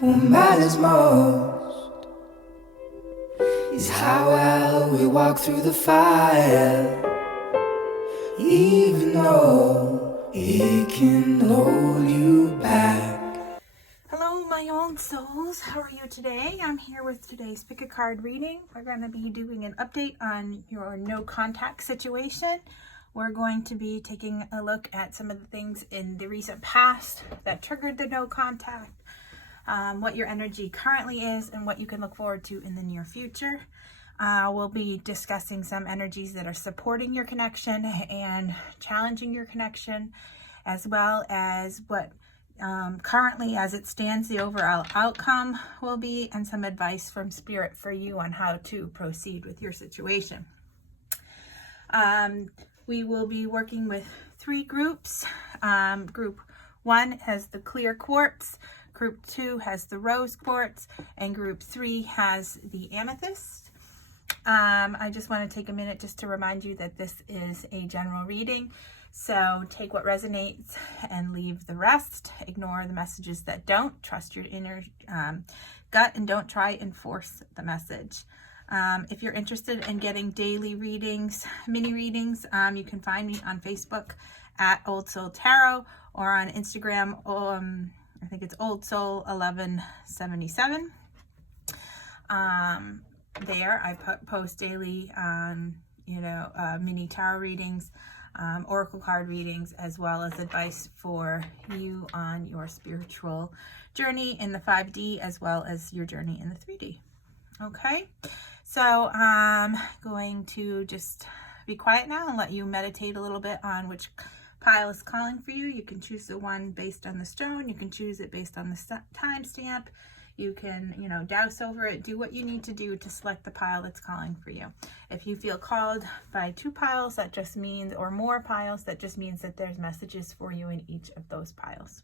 What matters most is how well we walk through the fire, even though it can hold you back. Hello, my old souls. How are you today? I'm here with today's pick a card reading. We're going to be doing an update on your no contact situation. We're going to be taking a look at some of the things in the recent past that triggered the no contact, what your energy currently is, and what you can look forward to in the near future. We'll be discussing some energies that are supporting your connection and challenging your connection, as well as what currently, as it stands, the overall outcome will be, and some advice from Spirit for you on how to proceed with your situation. We will be working with 3 groups. Group 1 has the clear quartz, group 2 has the rose quartz, and group 3 has the amethyst. I just want to take a minute just to remind you that this is a general reading. So take what resonates and leave the rest. Ignore the messages that don't. Trust your inner gut and don't try and force the message. If you're interested in getting daily readings, mini readings, you can find me on Facebook at Old Soul Tarot, or on Instagram, I think it's Old Soul 1177. There I post daily mini tarot readings, oracle card readings, as well as advice for you on your spiritual journey in the 5D, as well as your journey in the 3D. Okay, so I'm going to just be quiet now and let you meditate a little bit on which pile is calling for you. You can choose the one based on the stone. You can choose it based on the timestamp. You can, douse over it. Do what you need to do to select the pile that's calling for you. If you feel called by 2 piles, that just means, or more piles, that just means that there's messages for you in each of those piles.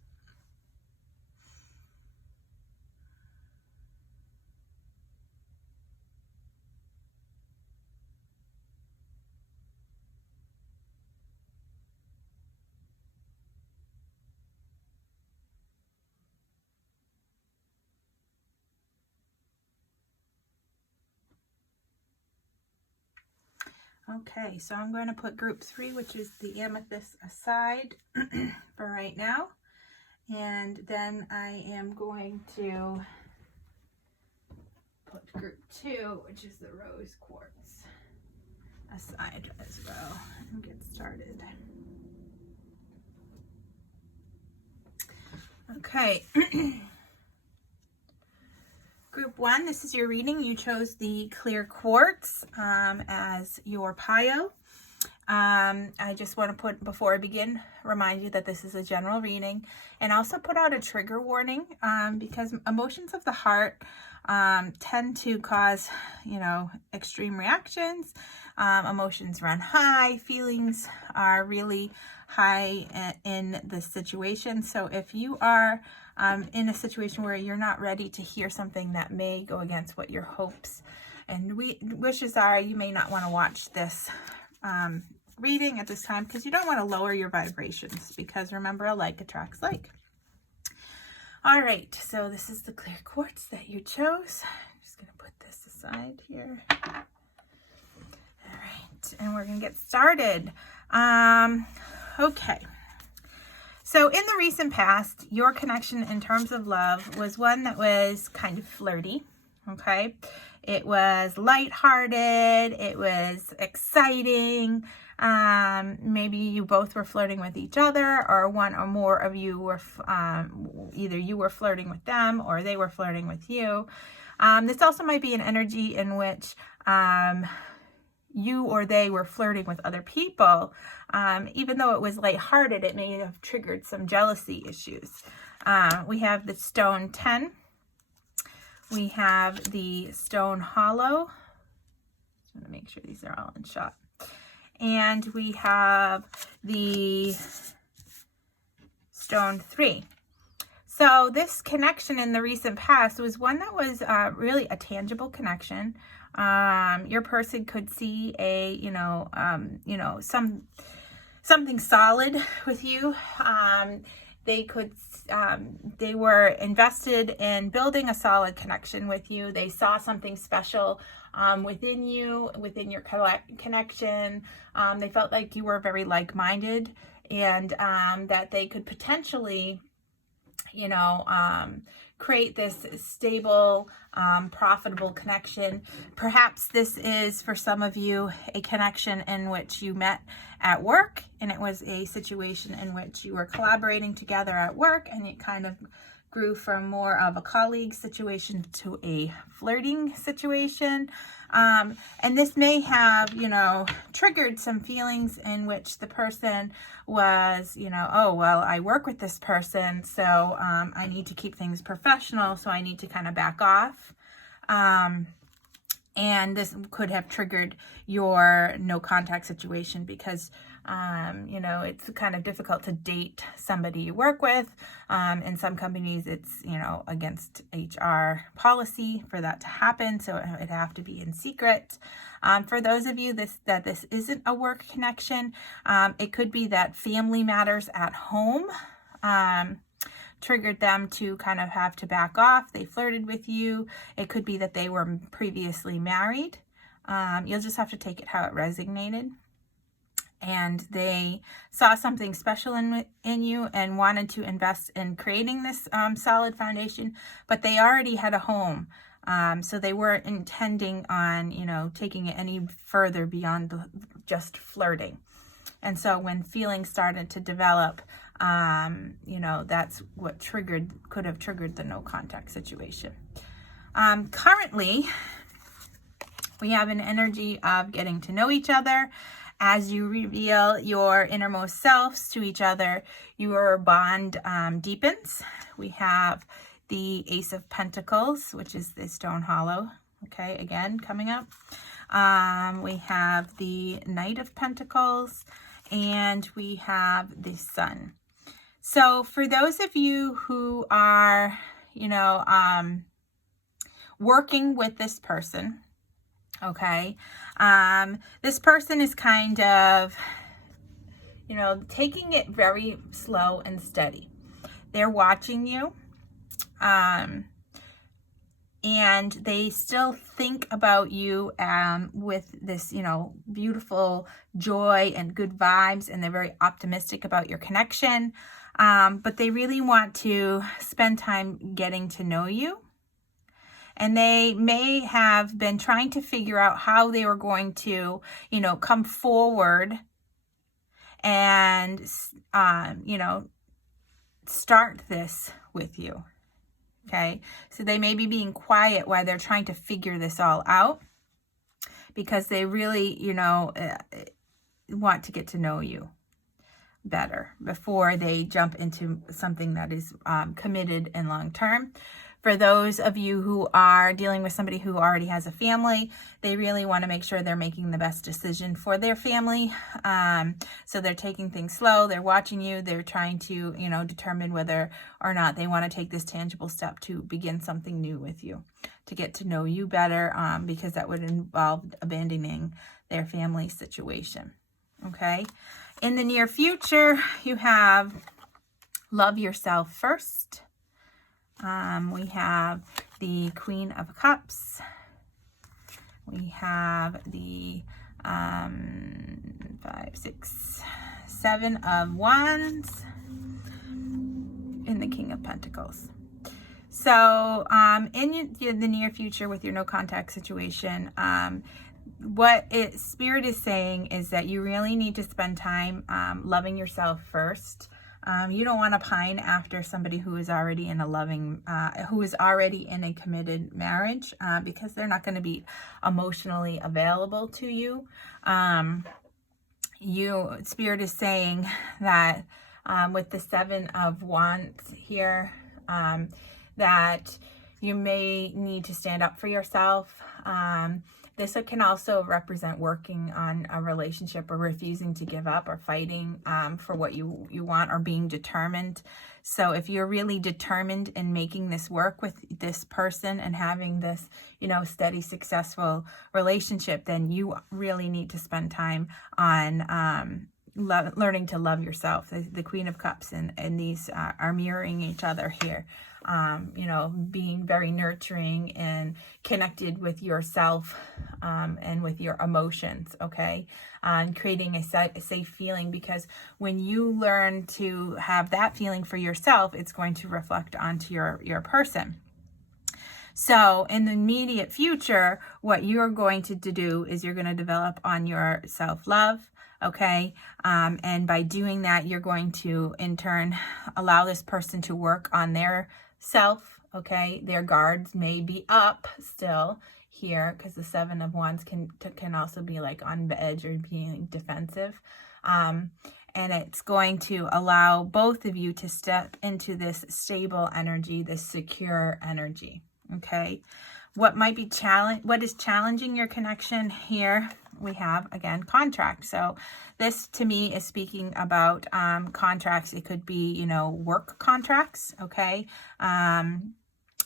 Okay, so I'm going to put group 3, which is the amethyst, aside for right now. And then I am going to put group 2, which is the rose quartz, aside as well, and get started. Okay. Group 1, this is your reading. You chose the clear quartz as your pile. I just want to before I begin, remind you that this is a general reading, and also put out a trigger warning because emotions of the heart tend to cause, extreme reactions. Emotions run high. Feelings are really high in the situation. So if you are in a situation where you're not ready to hear something that may go against what your hopes and wishes are, you may not want to watch this reading at this time, because you don't want to lower your vibrations, because remember, like attracts like. All right, so this is the clear quartz that you chose. I'm just going to put this aside here. All right, and we're going to get started. Okay. So in the recent past, your connection in terms of love was one that was kind of flirty, okay? It was lighthearted, it was exciting. Maybe you both were flirting with each other, or one or more of you were, either you were flirting with them or they were flirting with you. This also might be an energy in which you or they were flirting with other people. Even though it was lighthearted, it may have triggered some jealousy issues. We have the stone 10. We have the stone hollow. Just want to make sure these are all in shot. And we have the stone 3. So this connection in the recent past was one that was really a tangible connection. Your person could see something solid with you, they were invested in building a solid connection with you. They saw something special within you, within your connection. They felt like you were very like-minded, and that they could potentially, create this stable, profitable connection. Perhaps this is, for some of you, a connection in which you met at work, and it was a situation in which you were collaborating together at work, and it kind of grew from more of a colleague situation to a flirting situation. And this may have, triggered some feelings in which the person was, oh, well, I work with this person, so I need to keep things professional, so I need to kind of back off. And this could have triggered your no contact situation because, it's kind of difficult to date somebody you work with. In some companies, it's, against HR policy for that to happen. So it'd have to be in secret. For those of you that this isn't a work connection, it could be that family matters at home triggered them to kind of have to back off. They flirted with you. It could be that they were previously married. You'll just have to take it how it resonated. And they saw something special in you and wanted to invest in creating this solid foundation, but they already had a home. So they weren't intending on, taking it any further beyond just flirting. And so when feelings started to develop, that's what could have triggered the no contact situation. Currently, we have an energy of getting to know each other. As you reveal your innermost selves to each other, your bond deepens. We have the Ace of Pentacles, which is the Stone Hollow. Okay, again, coming up. We have the Knight of Pentacles, and we have the Sun. So for those of you who are, working with this person, okay, this person is kind of, taking it very slow and steady. They're watching you, and they still think about you with this, beautiful joy and good vibes, and they're very optimistic about your connection. But they really want to spend time getting to know you. And they may have been trying to figure out how they were going to, come forward and, start this with you. Okay. So they may be being quiet while they're trying to figure this all out because they really, want to get to know you better before they jump into something that is committed and long-term. For those of you who are dealing with somebody who already has a family, they really want to make sure they're making the best decision for their family. So they're taking things slow. They're watching you. They're trying to, determine whether or not they want to take this tangible step to begin something new with you, to get to know you better, because that would involve abandoning their family situation. Okay. In the near future, you have love yourself first. We have the Queen of Cups. We have the 5, 6, 7 of Wands, and the King of Pentacles. So in the near future with your no contact situation, what Spirit is saying is that you really need to spend time loving yourself first. You don't want to pine after somebody who is already in who is already in a committed marriage, because they're not going to be emotionally available to you. Spirit is saying that with the 7 of Wands here, that you may need to stand up for yourself. This can also represent working on a relationship or refusing to give up or fighting for what you want or being determined. So if you're really determined in making this work with this person and having this, steady, successful relationship, then you really need to spend time on learning to love yourself. The Queen of Cups and these are mirroring each other here. Being very nurturing and connected with yourself and with your emotions, okay? And creating a safe feeling, because when you learn to have that feeling for yourself, it's going to reflect onto your person. So in the immediate future, what you're going to do is you're going to develop on your self-love, okay? And by doing that, you're going to, in turn, allow this person to work on their self, okay? Their guards may be up still here, because the Seven of Wands can also be like on the edge or being defensive. And it's going to allow both of you to step into this stable energy, this secure energy. Okay, what is challenging your connection here? We have, again, contract. So this to me is speaking about contracts. It could be, work contracts, okay? And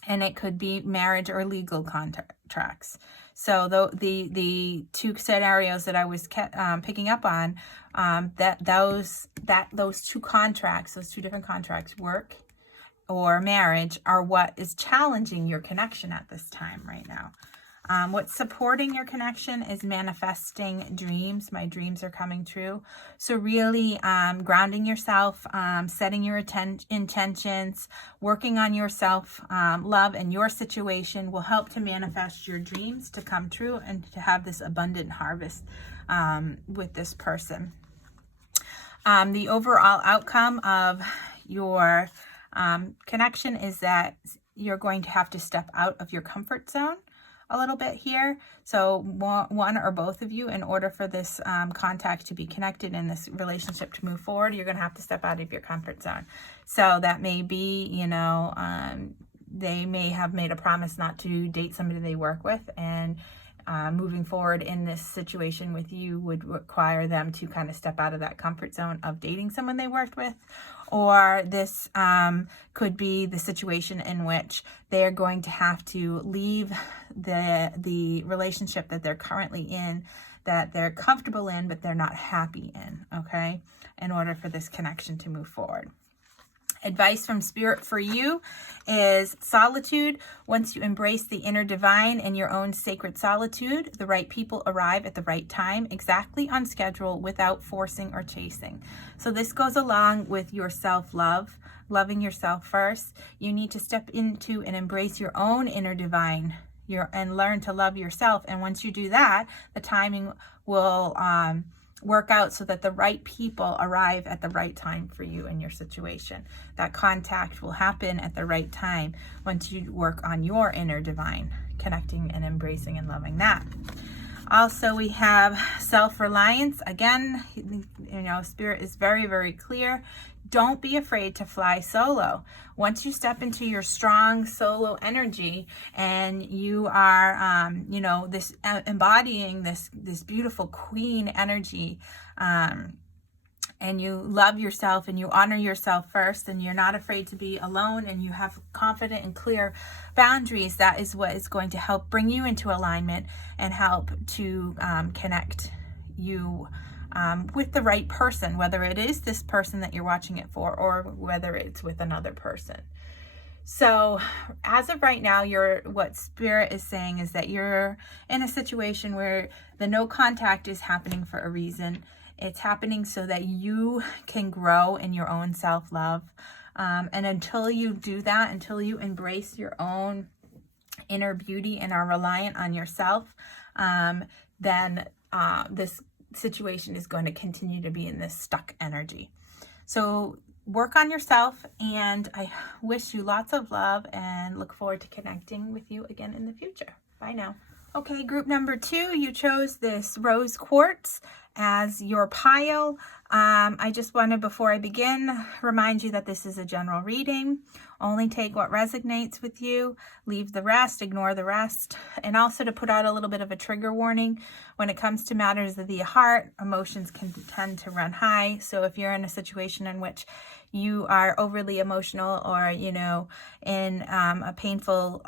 it could be marriage or legal contracts. So the two scenarios that I was picking up on, those two contracts, those two different contracts, work or marriage, are what is challenging your connection at this time right now. What's supporting your connection is manifesting dreams. My dreams are coming true. So really grounding yourself, setting your intentions, working on yourself, love and your situation will help to manifest your dreams to come true and to have this abundant harvest with this person. The overall outcome of your connection is that you're going to have to step out of your comfort zone a little bit here. So one or both of you, in order for this contact to be connected and this relationship to move forward, you're going to have to step out of your comfort zone. So that may be, they may have made a promise not to date somebody they work with, and moving forward in this situation with you would require them to kind of step out of that comfort zone of dating someone they worked with. Or this could be the situation in which they're going to have to leave the relationship that they're currently in, that they're comfortable in, but they're not happy in, okay, in order for this connection to move forward. Advice from Spirit for you is solitude. Once you embrace the inner divine and your own sacred solitude, the right people arrive at the right time, exactly on schedule, without forcing or chasing. So this goes along with your self-love, loving yourself first. You need to step into and embrace your own inner divine, and learn to love yourself. And once you do that, the timing will work out so that the right people arrive at the right time for you in your situation. That contact will happen at the right time once you work on your inner divine, connecting and embracing and loving that. Also, we have self-reliance. Again, Spirit is very, very clear. Don't be afraid to fly solo. Once you step into your strong solo energy and you are, this embodying this beautiful queen energy, and you love yourself and you honor yourself first, and you're not afraid to be alone, and you have confident and clear boundaries, that is what is going to help bring you into alignment and help to connect you with the right person, whether it is this person that you're watching it for or whether it's with another person. So as of right now, what Spirit is saying is that you're in a situation where the no contact is happening for a reason. It's happening so that you can grow in your own self-love. And until you do that, until you embrace your own inner beauty and are reliant on yourself, then this situation is going to continue to be in this stuck energy. So work on yourself, and I wish you lots of love and look forward to connecting with you again in the future. Bye now. Okay, group number 2, you chose this rose quartz as your pile. I just wanted, before I begin, remind you that this is a general reading. Only take what resonates with you, leave the rest, ignore the rest, and also to put out a little bit of a trigger warning. When it comes to matters of the heart, emotions can tend to run high. So if you're in a situation in which you are overly emotional or, in a painful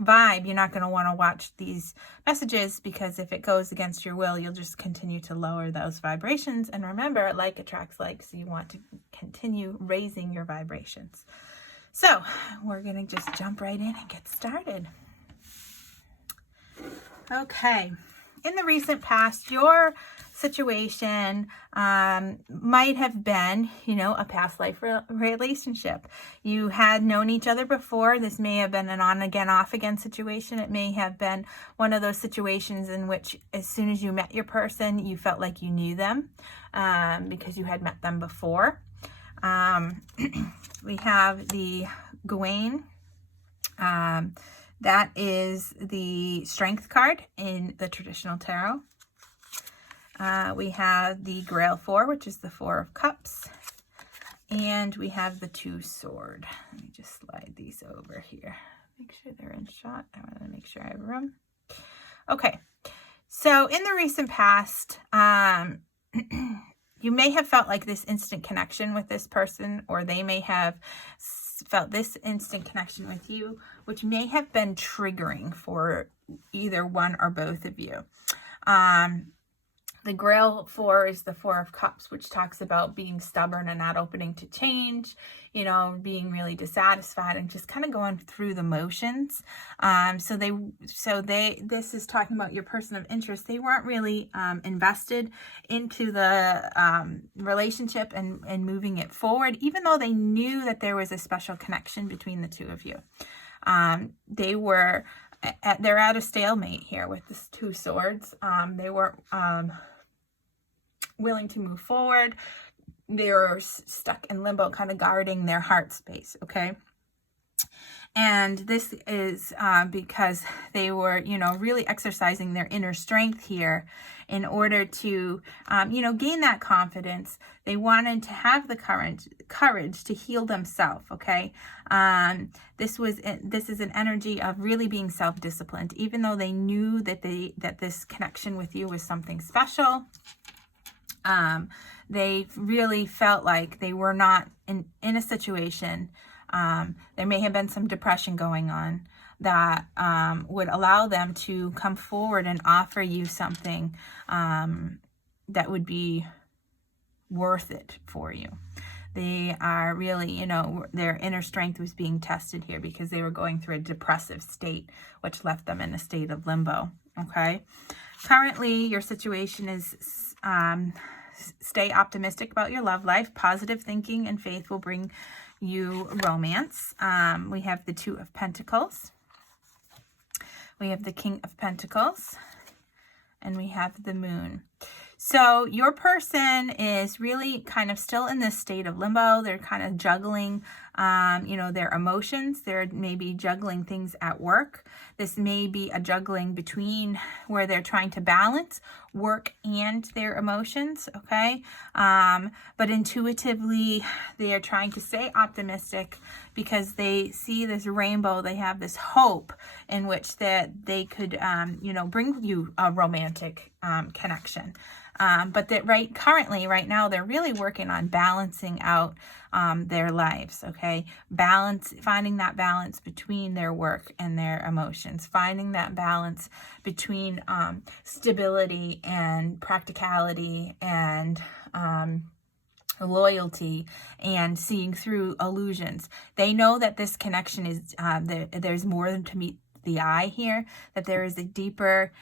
vibe, you're not going to want to watch these messages, because if it goes against your will, you'll just continue to lower those vibrations. And remember, like attracts like, so you want to continue raising your vibrations. So we're going to just jump right in and get started. Okay. In the recent past, your situation might have been, a past life relationship. You had known each other before. This may have been an on again, off again situation. It may have been one of those situations in which as soon as you met your person, you felt like you knew them because you had met them before. We have the Gawain. That is the Strength card in the traditional tarot. We have the Grail 4, which is the 4 of Cups. And we have the 2 sword. Let me just slide these over here. Make sure they're in shot. I want to make sure I have room. Okay. So in the recent past, you may have felt like this instant connection with this person, or they may have felt this instant connection with you, which may have been triggering for either one or both of you. The Grail 4 is the 4 of Cups, which talks about being stubborn and not opening to change, being really dissatisfied and just kind of going through the motions. This is talking about your person of interest. They weren't really invested into the relationship and moving it forward, even though they knew that there was a special connection between the two of you. They're at a stalemate here with this 2 swords. They weren't willing to move forward. They're stuck in limbo, kind of guarding their heart space, okay? And this is because they were, really exercising their inner strength here in order to, gain that confidence. They wanted to have the courage to heal themselves, okay? This is an energy of really being self-disciplined, even though they knew that this connection with you was something special. They really felt like they were not in a situation. There may have been some depression going on that would allow them to come forward and offer you something that would be worth it for you. They are really, their inner strength was being tested here because they were going through a depressive state, which left them in a state of limbo, okay? Currently, your situation is stay optimistic about your love life. Positive thinking and faith will bring you romance. We have the 2 of Pentacles. We have the King of Pentacles. And we have the Moon. So your person is really kind of still in this state of limbo. They're kind of juggling, their emotions. They're maybe juggling things at work. This may be a juggling between where they're trying to balance work and their emotions, okay? But intuitively, they are trying to stay optimistic because they see this rainbow. They have this hope in which that they could, bring you a romantic connection. But that right now, they're really working on balancing out their lives, okay? Finding that balance between their work and their emotions, finding that balance between stability and practicality and loyalty and seeing through illusions. They know that this connection is, there's more than to meet the eye here, that there is a deeper,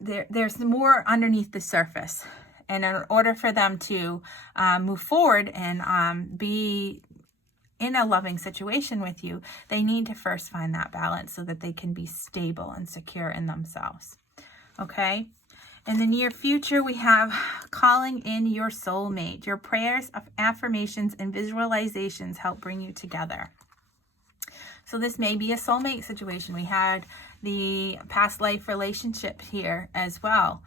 there's more underneath the surface. And in order for them to move forward and be in a loving situation with you, they need to first find that balance so that they can be stable and secure in themselves. Okay? In the near future, we have calling in your soulmate. Your prayers, affirmations, and visualizations help bring you together. So this may be a soulmate situation. We had the past life relationship here as well.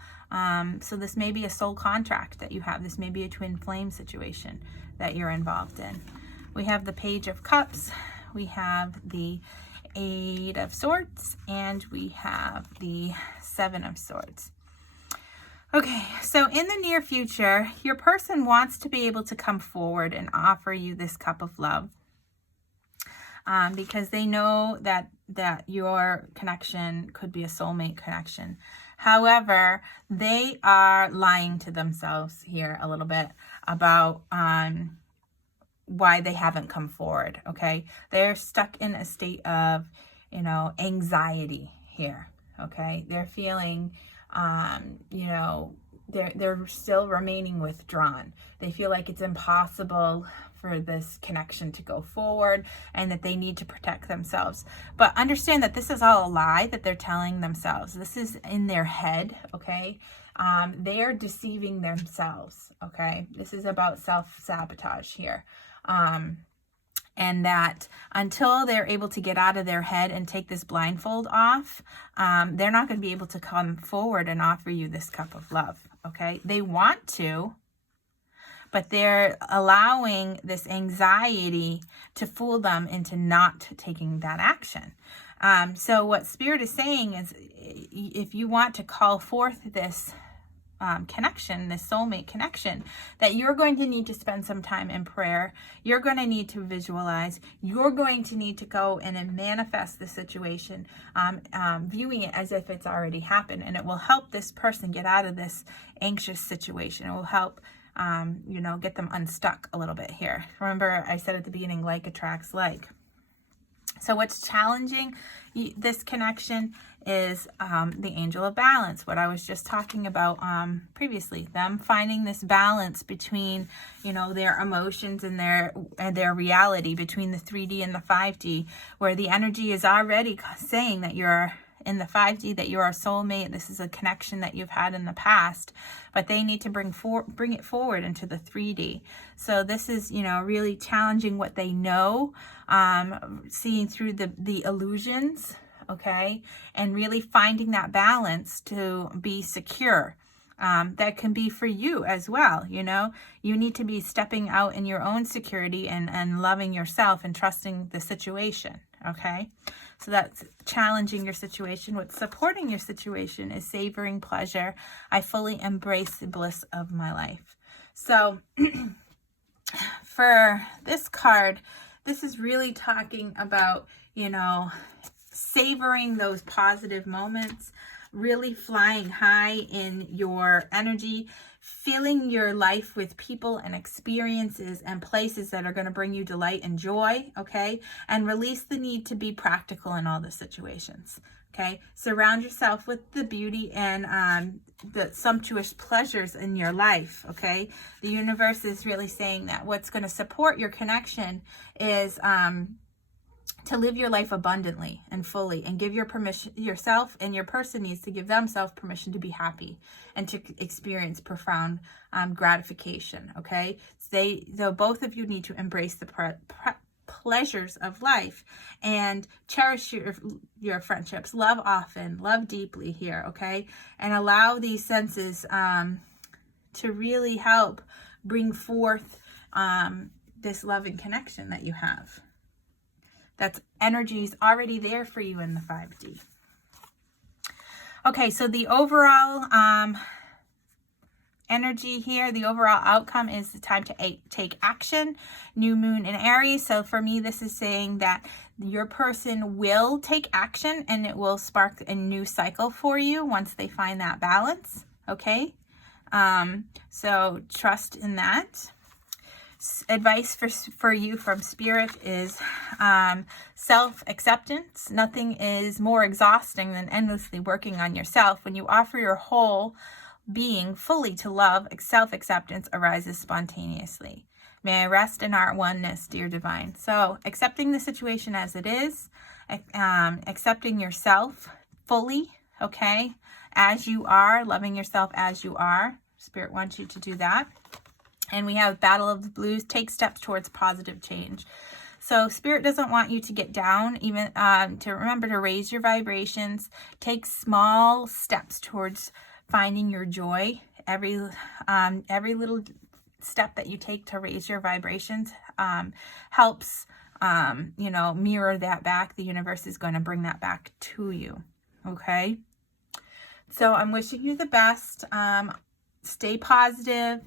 So this may be a soul contract that you have. This may be a twin flame situation that you're involved in. We have the Page of Cups. We have the 8 of Swords. And we have the 7 of Swords. Okay, so in the near future, your person wants to be able to come forward and offer you this cup of love. because they know that your connection could be a soulmate connection. However, they are lying to themselves here a little bit about why they haven't come forward. Okay, they're stuck in a state of, anxiety here. Okay, they're feeling, they're still remaining withdrawn. They feel like it's impossible for this connection to go forward and that they need to protect themselves. But understand that this is all a lie that they're telling themselves. This is in their head, okay? They are deceiving themselves, okay? This is about self-sabotage here. And that until they're able to get out of their head and take this blindfold off, they're not going to be able to come forward and offer you this cup of love, okay? They want to, but they're allowing this anxiety to fool them into not taking that action. So what Spirit is saying is, if you want to call forth this connection, this soulmate connection, that you're going to need to spend some time in prayer. You're going to need to visualize. You're going to need to go in and manifest the situation, viewing it as if it's already happened. And it will help this person get out of this anxious situation. It will help, get them unstuck a little bit here. Remember, I said at the beginning, like attracts like. So what's challenging this connection is the angel of balance, what I was just talking about previously, them finding this balance between, their emotions and their reality, between the 3D and the 5D, where the energy is already saying that you're in the 5D, that you're a soulmate. This is a connection that you've had in the past, but they need to bring it forward into the 3D. So this is, really challenging what they know, seeing through the illusions, okay, and really finding that balance to be secure. That can be for you as well. You need to be stepping out in your own security and loving yourself and trusting the situation. Okay, so that's challenging your situation. What's supporting your situation is savoring pleasure. I fully embrace the bliss of my life. So for this card, this is really talking about, savoring those positive moments, really flying high in your energy, filling your life with people and experiences and places that are going to bring you delight and joy, okay? And release the need to be practical in all the situations, okay? Surround yourself with the beauty and the sumptuous pleasures in your life, okay? The universe is really saying that what's going to support your connection is to live your life abundantly and fully, and give yourself and your person needs to give themselves permission to be happy and to experience profound gratification. Okay, so both of you need to embrace the pleasures of life and cherish your friendships. Love often, love deeply here. Okay, and allow these senses to really help bring forth this loving connection that you have. That's energy's already there for you in the 5D. Okay, so the overall energy here, the overall outcome is the time to take action. New moon in Aries. So for me, this is saying that your person will take action and it will spark a new cycle for you once they find that balance. Okay, so trust in that. Advice for you from Spirit is self-acceptance. Nothing is more exhausting than endlessly working on yourself. When you offer your whole being fully to love, self-acceptance arises spontaneously. May I rest in our oneness, dear divine. So accepting the situation as it is, accepting yourself fully, okay, as you are, loving yourself as you are. Spirit wants you to do that. And we have Battle of the Blues, take steps towards positive change. So Spirit doesn't want you to get down, even to remember to raise your vibrations. Take small steps towards finding your joy. Every little step that you take to raise your vibrations helps, mirror that back. The universe is going to bring that back to you. Okay. So I'm wishing you the best. stay positive,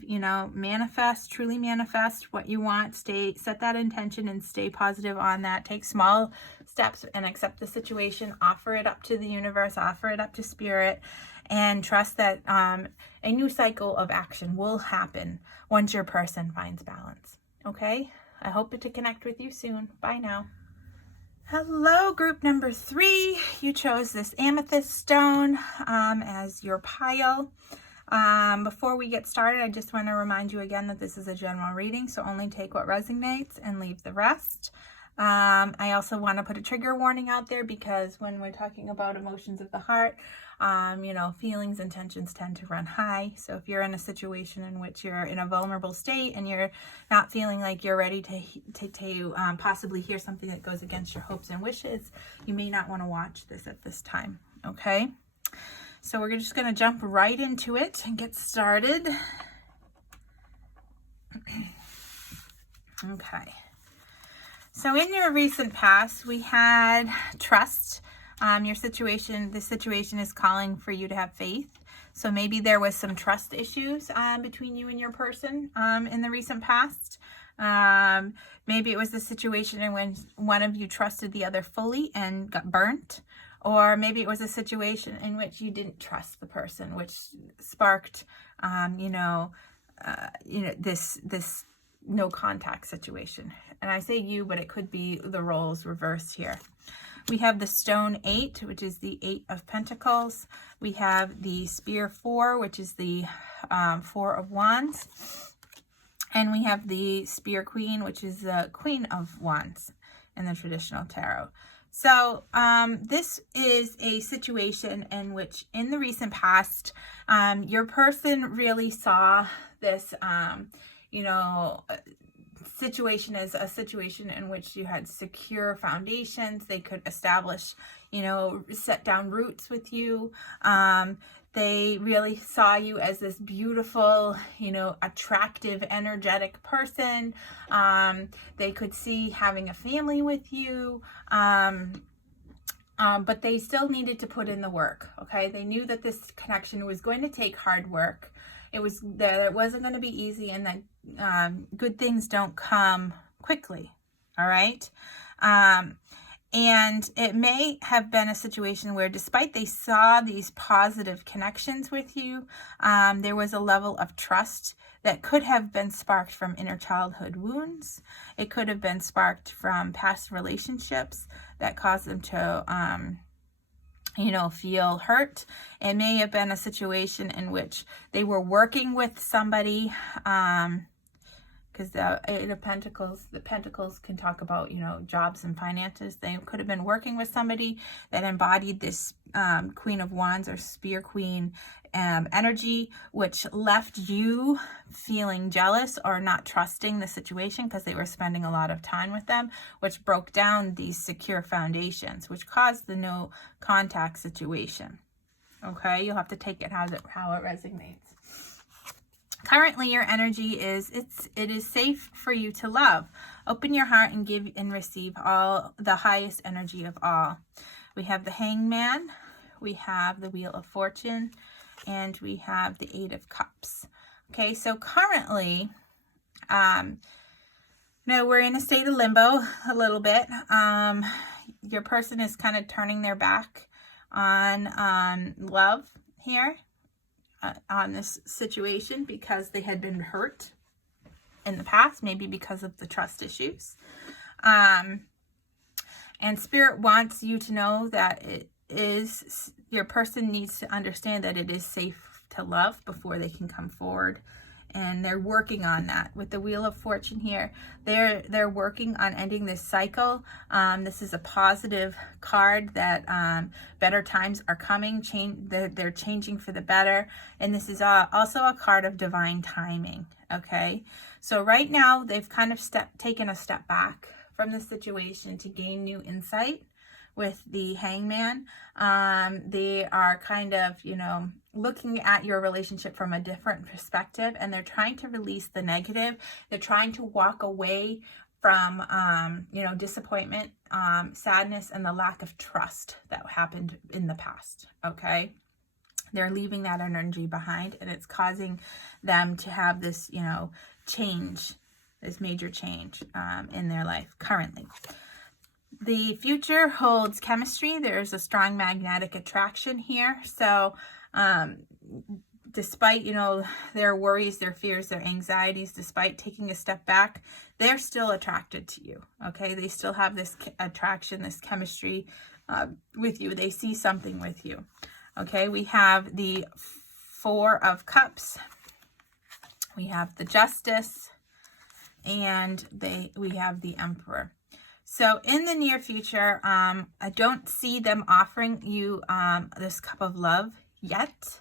truly manifest what you want. Set that intention and stay positive on that. Take small steps and accept the situation. Offer it up to the universe, offer it up to spirit, and trust that a new cycle of action will happen once your person finds balance. Okay? I hope to connect with you soon. Bye now. Hello, group number 3. You chose this amethyst stone as your pile. Before we get started, I just want to remind you again that this is a general reading, so only take what resonates and leave the rest. I also want to put a trigger warning out there because when we're talking about emotions of the heart, feelings and tensions tend to run high. So if you're in a situation in which you're in a vulnerable state and you're not feeling like you're ready to possibly hear something that goes against your hopes and wishes, you may not want to watch this at this time. Okay? So we're just going to jump right into it and get started. Okay. So in your recent past, we had trust. This situation is calling for you to have faith. So maybe there was some trust issues between you and your person in the recent past. Maybe it was the situation in when one of you trusted the other fully and got burnt. Or maybe it was a situation in which you didn't trust the person, which sparked, this no contact situation. And I say you, but it could be the roles reversed here. We have the stone 8, which is the 8 of Pentacles. We have the spear 4, which is the 4 of Wands. And we have the spear queen, which is the Queen of Wands in the traditional tarot. So this is a situation in which in the recent past, your person really saw this, situation as a situation in which you had secure foundations. They could establish, set down roots with you. They really saw you as this beautiful, attractive, energetic person. They could see having a family with you. But they still needed to put in the work. Okay. They knew that this connection was going to take hard work. It wasn't going to be easy, and that good things don't come quickly. All right. And it may have been a situation where despite they saw these positive connections with you, there was a level of trust that could have been sparked from inner childhood wounds. It could have been sparked from past relationships that caused them to, feel hurt. It may have been a situation in which they were working with somebody, because the 8 of Pentacles, the Pentacles can talk about, jobs and finances. They could have been working with somebody that embodied this Queen of Wands or Spear Queen energy, which left you feeling jealous or not trusting the situation because they were spending a lot of time with them, which broke down these secure foundations, which caused the no contact situation. Okay, you'll have to take it how it resonates. Currently, your energy it is safe for you to love. Open your heart and give and receive all the highest energy of all. We have the Hangman, we have the Wheel of Fortune, and we have the 8 of Cups. Okay, so currently, we're in a state of limbo a little bit. Your person is kind of turning their back on love here. On this situation because they had been hurt in the past, maybe because of the trust issues. And Spirit wants you to know that your person needs to understand that it is safe to love before they can come forward. And they're working on that. With the Wheel of Fortune here, they're working on ending this cycle. This is a positive card that better times are coming. They're changing for the better. And this is also a card of divine timing. Okay, so right now they've kind of taken a step back from the situation to gain new insight. With the Hangman, they are kind of, looking at your relationship from a different perspective, and they're trying to release the negative. They're trying to walk away from, disappointment, sadness, and the lack of trust that happened in the past. Okay. They're leaving that energy behind, and it's causing them to have this, change, this major change in their life currently. The future holds chemistry. There's a strong magnetic attraction here. So despite, their worries, their fears, their anxieties, despite taking a step back, they're still attracted to you. Okay. They still have this attraction, this chemistry with you. They see something with you. Okay. We have the Four of Cups. We have the Justice, and we have the Emperor. So in the near future, I don't see them offering you this cup of love yet.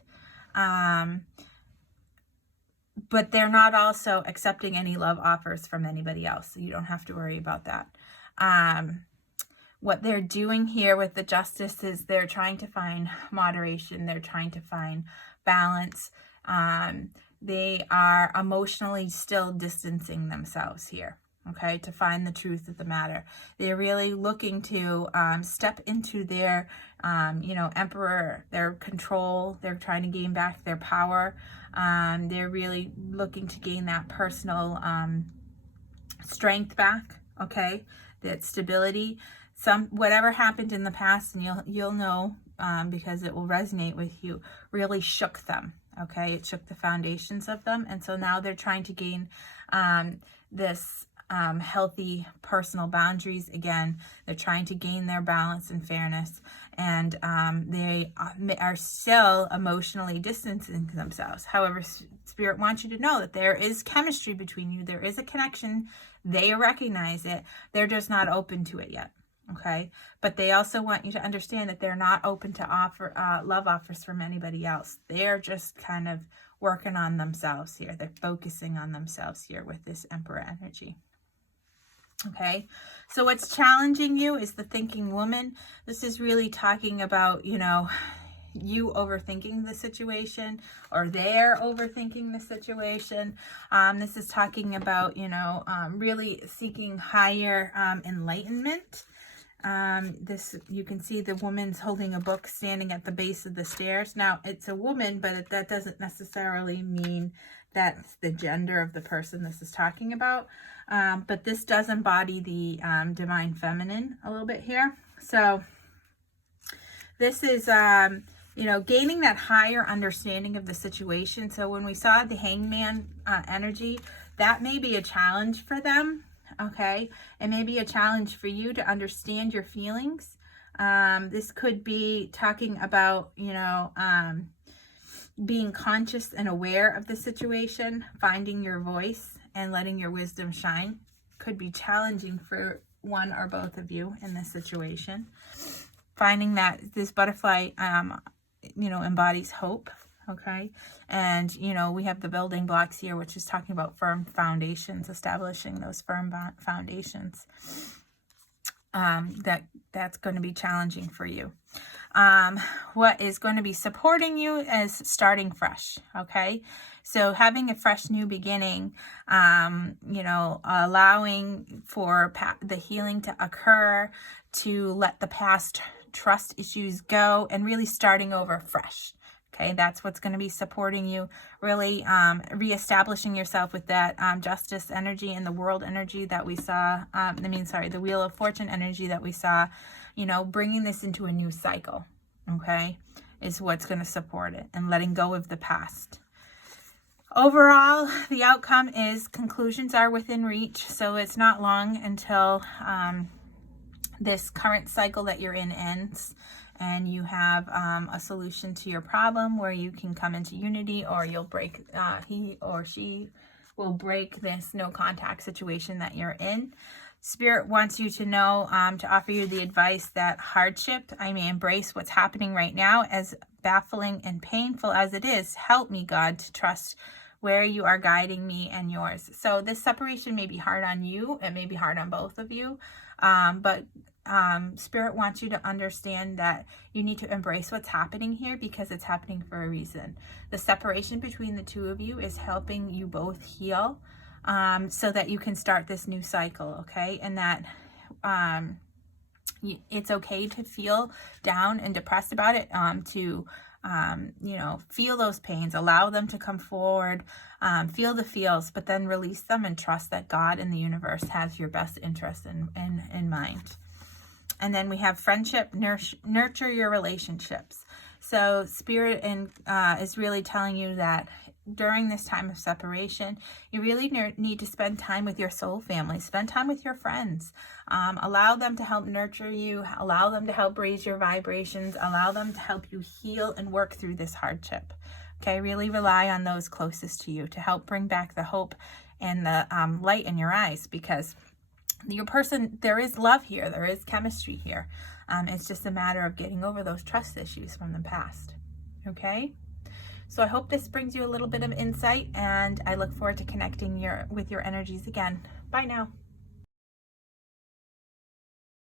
But they're not also accepting any love offers from anybody else. So you don't have to worry about that. What they're doing here with the Justice is they're trying to find moderation. They're trying to find balance. They are emotionally still distancing themselves here. Okay, to find the truth of the matter. They're really looking to step into their, emperor, their control. They're trying to gain back their power. They're really looking to gain that personal strength back. Okay, that stability. Whatever happened in the past, and you'll know because it will resonate with you. Really shook them. Okay, it shook the foundations of them, and so now they're trying to gain this. Healthy personal boundaries. Again, they're trying to gain their balance and fairness, and they are still emotionally distancing themselves. However, Spirit wants you to know that there is chemistry between you. There is a connection. They recognize it. They're just not open to it yet. Okay, but they also want you to understand that they're not open to love offers from anybody else. They're just kind of working on themselves here. They're focusing on themselves here with this Emperor energy. Okay, so what's challenging you is the thinking woman. This is really talking about, you overthinking the situation, or they're overthinking the situation. This is talking about, really seeking higher enlightenment. You can see the woman's holding a book standing at the base of the stairs. Now, it's a woman, but that doesn't necessarily mean that's the gender of the person this is talking about. But this does embody the divine feminine a little bit here. So this is, gaining that higher understanding of the situation. So when we saw the hangman energy, that may be a challenge for them. Okay. It may be a challenge for you to understand your feelings. This could be talking about, being conscious and aware of the situation, finding your voice and letting your wisdom shine. Could be challenging for one or both of you in this situation. Finding that this butterfly, embodies hope. Okay. And, we have the building blocks here, which is talking about firm foundations, establishing those firm foundations. That's going to be challenging for you. What is going to be supporting you is starting fresh. Okay. So having a fresh new beginning, allowing for the healing to occur, to let the past trust issues go, and really starting over fresh. Okay, that's what's going to be supporting you, really reestablishing yourself with that justice energy and the world energy that we saw, the Wheel of Fortune energy that we saw, bringing this into a new cycle, okay, is what's going to support it, and letting go of the past. Overall, the outcome is conclusions are within reach, so it's not long until this current cycle that you're in ends, and you have a solution to your problem where you can come into unity, or you'll break, he or she will break this no contact situation that you're in. Spirit wants you to know, to offer you the advice that hardship, I may embrace what's happening right now, as baffling and painful as it is. Help me, God, to trust where you are guiding me and yours. So this separation may be hard on you. It may be hard on both of you. But Spirit wants you to understand that you need to embrace what's happening here, because it's happening for a reason. The separation between the two of you is helping you both heal, so that you can start this new cycle, okay? And that it's okay to feel down and depressed about it, to feel those pains, allow them to come forward, feel the feels, but then release them and trust that God and the universe has your best interest in mind. And then we have friendship, nurture your relationships. So Spirit is really telling you that during this time of separation, you really need to spend time with your soul family, spend time with your friends, allow them to help nurture you, allow them to help raise your vibrations, allow them to help you heal and work through this hardship. Okay, really rely on those closest to you to help bring back the hope and the light in your eyes, because your person, there is love here, there is chemistry here. It's just a matter of getting over those trust issues from the past. Okay? So I hope this brings you a little bit of insight, and I look forward to connecting with your energies again. Bye now.